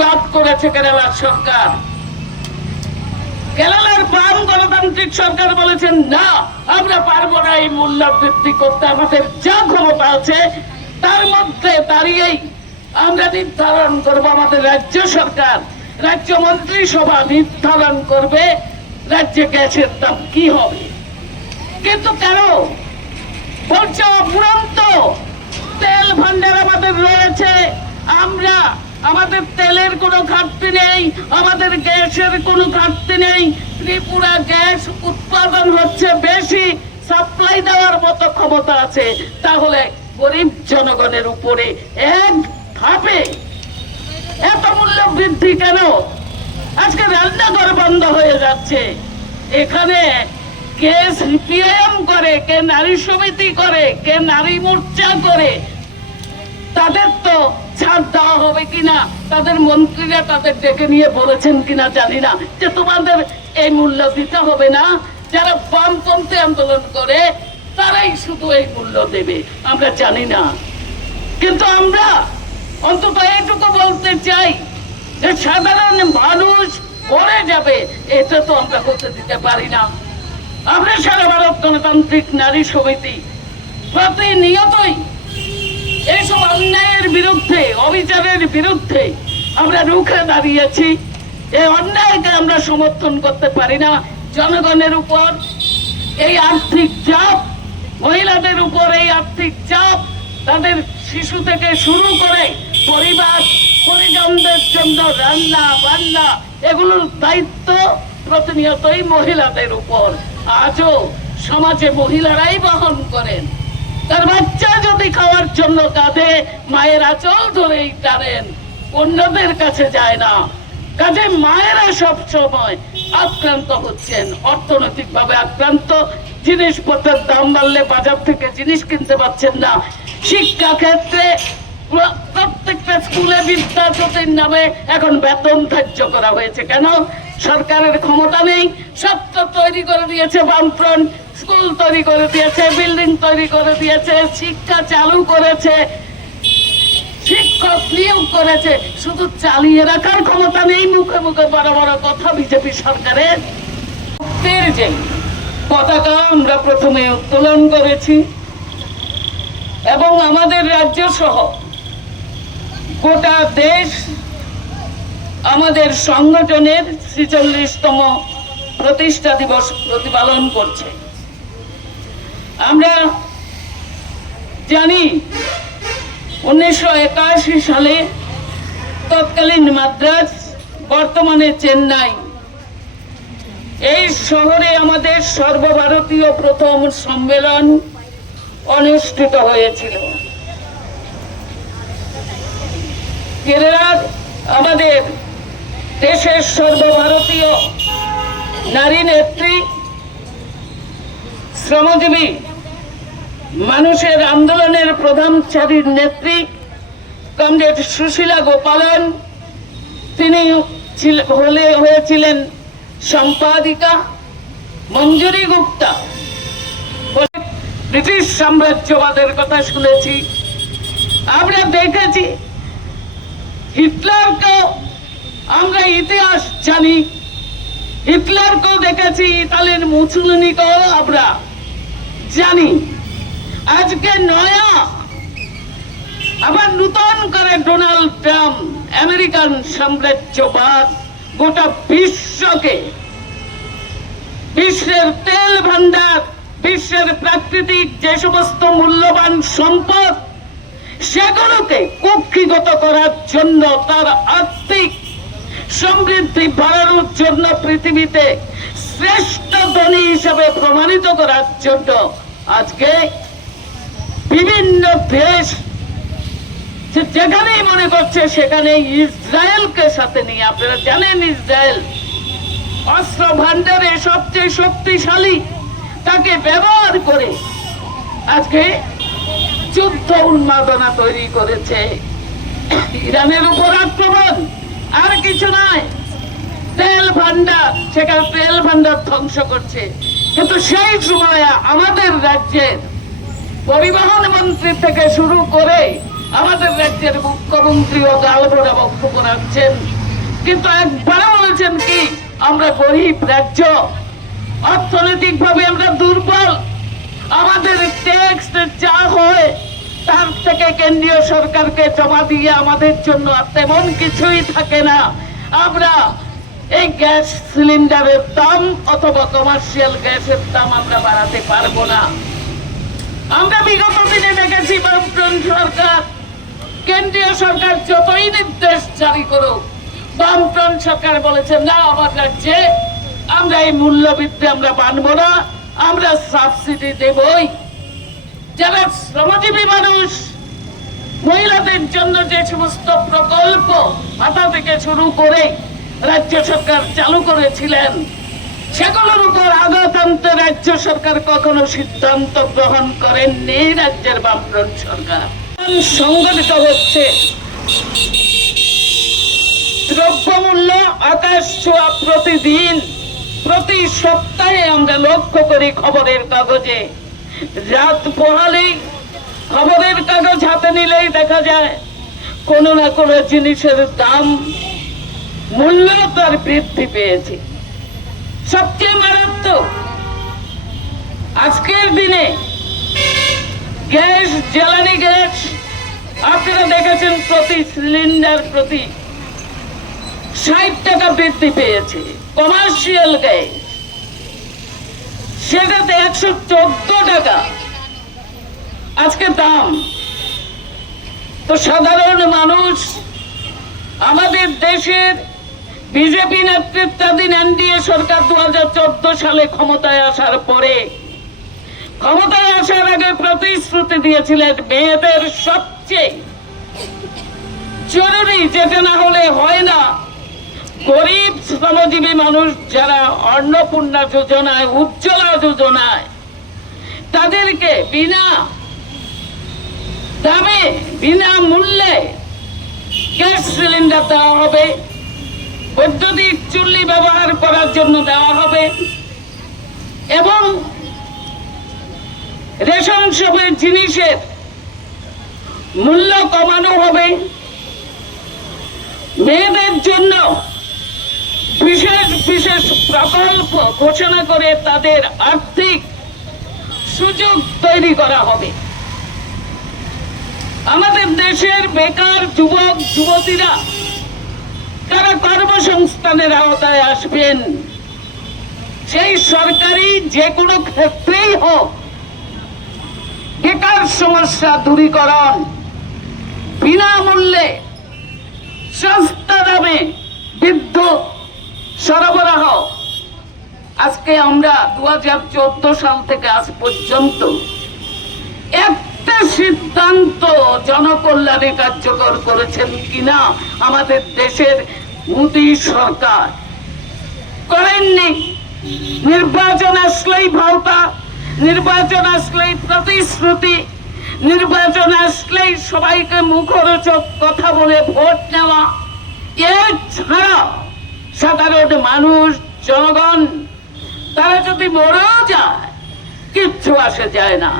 প্রতিবাদ করেছে কেরালার সরকার। কেরালার বাম গণতান্ত্রিক সরকার বলেছেন না, আমরা পারবো না এই মূল্য বৃদ্ধি করতে, আমাদের যা ক্ষমতা আছে তার মধ্যে দাঁড়িয়েই আমরা নির্ধারণ করব, আমাদের রাজ্য সরকার, রাজ্য মন্ত্রিসভা নির্ধারণ করবে রাজ্যে গ্যাসের দাম কি হবে। কিন্তু কেন বলছে অফুরন্ত তেল ভান্ডার আমাদের রয়েছে, আমরা আমাদের তেলের কোনো ঘাটতি নেই, আমাদের গ্যাসের কোনো ঘাটতি নেই, ত্রিপুরা গ্যাস উৎপাদন হচ্ছে বেশি, সাপ্লাই দেওয়ার মতো ক্ষমতা আছে, তাহলে গরিব জনগণের উপরে এক ধাপে এত মূল্য বৃদ্ধি কেন? আজকে রান্নাঘর বন্ধ হয়ে যাচ্ছে, এখানে কে সিপিএম করে, কে নারী সমিতি করে, কে নারী মোর্চা করে, তাদের তো ছাড় দেওয়া হবে কিনা, তাদের মন্ত্রীরা তাদের ডেকে নিয়ে বলেছেন কিনা জানি না যে তোমাদের এই মূল্য দিতে হবে না। যারা বামপন্থী আন্দোলন করে তারাই শুধু এই মূল্য দেবে, আমরা জানি না। কিন্তু আমরা অন্তত এইটুকু বলতে চাই যে সাধারণ মানুষ পড়ে যাবে, এটা তো আমরা করতে দিতে পারি না। আমরা সারা ভারত গণতান্ত্রিক নারী সমিতি প্রতিনিয়তই এইসব অন্যায়ের বিরুদ্ধে, অবিচারের বিরুদ্ধে আমরা রুখে দাঁড়িয়েছি। এই অন্যায়কে আমরা সমর্থন করতে পারি না। জনগণের উপর এই আর্থিক চাপ, মহিলাদের উপর এই আর্থিক চাপ, তাদের শিশু থেকে শুরু করে পরিবার পরিজনদের জন্য রান্না বান্না, এগুলোর দায়িত্ব প্রতিনিয়তই মহিলাদের উপর। আজও সমাজে মহিলারাই বহন করেন। তার বাচ্চা যদি খাওয়ার জন্য কাঁধে, মায়ের আঁচল ধরেই টানেন, অন্যদের কাছে যায় না। কাজে মায়েরা সব সময় আক্রান্ত হচ্ছেন, অর্থনৈতিক ভাবে আক্রান্ত। জিনিসপত্রের দাম বাড়লে বাজার থেকে জিনিস কিনতে পারছেন না। শিক্ষা ক্ষেত্রে প্রত্যেকটা স্কুলে বিদ্যাজ্যোতির নামে এখন বেতন ধার্য করা হয়েছে। কেন? সরকারের ক্ষমতা নেই, সব তো তৈরি করে দিয়েছে বামফ্রন্ট, স্কুল তৈরি করে দিয়েছে, বিল্ডিং তৈরি করে দিয়েছে, শিক্ষা চালু করেছে, শিক্ষক নিয়োগ করেছে, শুধু চালিয়ে রাখার ক্ষমতা নেই। মুখে মুখে বড় বড় কথা বিজেপি সরকারের। যে পতাকা আমরা প্রথমে উত্তোলন করেছি এবং আমাদের রাজ্য সহ গোটা দেশ আমাদের সংগঠনের ৪৬তম প্রতিষ্ঠা দিবস প্রতিপালন করছে। আমরা জানি ১৯৮১ সালে তৎকালীন মাদ্রাজ, বর্তমানে চেন্নাই, এই শহরে আমাদের সর্বভারতীয় প্রথম সম্মেলন অনুষ্ঠিত হয়েছিল। কেরালার আমাদের দেশের সর্বভারতীয় নারী নেত্রী, শ্রমজীবী মানুষের আন্দোলনের প্রধান সারির নেত্রী কমরেড সুশীলা গোপালন, তিনি হয়েছিলেন সম্পাদিকা। মঞ্জুরি গুপ্তা, ব্রিটিশ সাম্রাজ্যবাদের কথা শুনেছি, আমরা দেখেছি। হিটলারকেও আমরা ইতিহাস জানি, হিটলারকেও দেখেছি, ইতালির মুসোলিনিকেও আমরা জানি। আজকে নয়া আবার নতুন করে ডোনাল্ড ট্রাম্প, আমেরিকান সাম্রাজ্যবাদ গোটা বিশ্বকে, বিশ্বের তেল ভান্ডার, বিশ্বের প্রাকৃতিক যে সমস্ত মূল্যবান সম্পদ, সেগুলোকে কক্ষিগত করার জন্য, তার আর্থিক সমৃদ্ধি বাড়ানোর জন্য, পৃথিবীতে শ্রেষ্ঠ ধনী হিসেবে প্রমাণিত করার জন্য আজকে বিভিন্ন দেশ যেখানেই মনে করছে সেখানে ইসরায়েলকে সাথে নিয়ে, আপনারা জানেন ইসরায়েল অস্ত্র ভান্ডারে সবচেয়ে শক্তিশালী, তাকে ব্যবহার করে আজকে যুদ্ধ উন্মাদনা তৈরি করেছে। ইরানের উপর আক্রমণ, আর কিছু নয়, তেল ভান্ডার, সেখানে তেল ভান্ডার ধ্বংস করছে। কিন্তু সেই সময় আমাদের রাজ্যের পরিবহন মন্ত্রী থেকে শুরু করে আমাদের রাজ্যের মুখ্যমন্ত্রীও গালভরা বক্তব্য রাখছেন কিন্তু একবারও বলেছেন কি আমরা গরিব রাজ্য, অর্থনৈতিক ভাবে আমরা দুর্বল, আমাদের ট্যাক্স যা হয় তার থেকে কেন্দ্রীয় সরকারকে জমা দিয়ে আমাদের জন্য আর তেমন কিছুই থাকে না, আমরা এই গ্যাস সিলিন্ডারের দাম অথবা কমার্শিয়াল গ্যাসের দাম আমরা বাড়াতে পারবো না। আমরা বিগত দিনে দেখেছি বামফ্রন্ট সরকার, কেন্দ্রীয় সরকার যতই নির্দেশ জারি করুক, বামফ্রন্ট সরকার বলেছে না, আমার রাজ্যে আমরা এই মূল্যবৃদ্ধি আমরা মানবো না, আমরা সাবসিডি দেবই। যারা শ্রমজীবী মানুষ, মহিলাদের জন্য যে সমস্ত প্রকল্প ভাতা থেকে শুরু করে রাজ্য সরকার চালু করেছিলেন, সেগুলোর উপর আঘাত আনতে রাজ্য সরকার কখনো সিদ্ধান্ত গ্রহণ করেননি। রাজ্যের বামফ্রন্ট সরকার সংগঠিত হচ্ছে, দ্রব্যমূল্য আকাশ ছোঁয়া প্রতিদিন, প্রতি সপ্তাহে আমরা লক্ষ্য করি খবরের কাগজে, রাত পোহালেই খবরের কাগজ হাতে নিলেই দেখা যায় কোনো না কোনো জিনিসের দাম, মূল্য তার বৃদ্ধি পেয়েছে। সবচেয়ে মারাত্মক আজকের দিনে গ্যাস, জ্বালানি গ্যাস আপনারা দেখেছেন প্রতি সিলিন্ডার প্রতি 60 টাকা বৃদ্ধি পেয়েছে। কমার্শিয়াল গ্যাস সেটাতে 114 টাকা আজকে দাম। তো সাধারণ মানুষ, আমাদের দেশের বিজেপি নেতৃত্বাধীন এনডিএ সরকার 2014 সালে ক্ষমতায় আসার পরে, ক্ষমতায় আসার আগে প্রতিশ্রুতি দিয়েছিলেন মেয়েদের সবচেয়ে জরুরি, যেটা না হলে হয় না, গরিব শ্রমজীবী মানুষ যারা অন্নপূর্ণা যোজনায়, উজ্জ্বলা যোজনায়, তাদেরকে বিনা দামে বিনা মূল্যে গ্যাস সিলিন্ডার দেওয়া হবে, বৈদ্যুতিক চুল্লি ব্যবহার করার জন্য দেওয়া হবে, এবং রেশন সবের জিনিসের মূল্য কমানো হবে। মেয়েদের জন্য বিশেষ বিশেষ প্রকল্প ঘোষণা করে তাদের আর্থিক সুযোগ তৈরি করা হবে। আমাদের দেশের বেকার যুবক যুবতীরা তারা কর্মসংস্থানের আওতায় আসবেন। সেই সরকারি যে কোনো ক্ষেত্রেই হোক, বেকার সমস্যা দূরীকরণ, বিনামূল্যে সস্তা দামে বিদ্যুৎ সরবরাহ। আজকে আমরা 2014 সাল থেকে আজ পর্যন্ত একটা সিদ্ধান্ত জনকল্যাণে কার্যকর করেছেন কিনা আমাদের দেশের মোদী সরকার? করেননি। নির্বাচন আসলেই ভাওতা, নির্বাচন আসলেই প্রতিশ্রুতি, নির্বাচন আসলেই সবাইকে মুখরোচক কথা বলে ভোট নেওয়া। এছাড়া সাধারণ মানুষ, জনগণ, তারা যদি মরেও যায় কিচ্ছু আসে যায় না।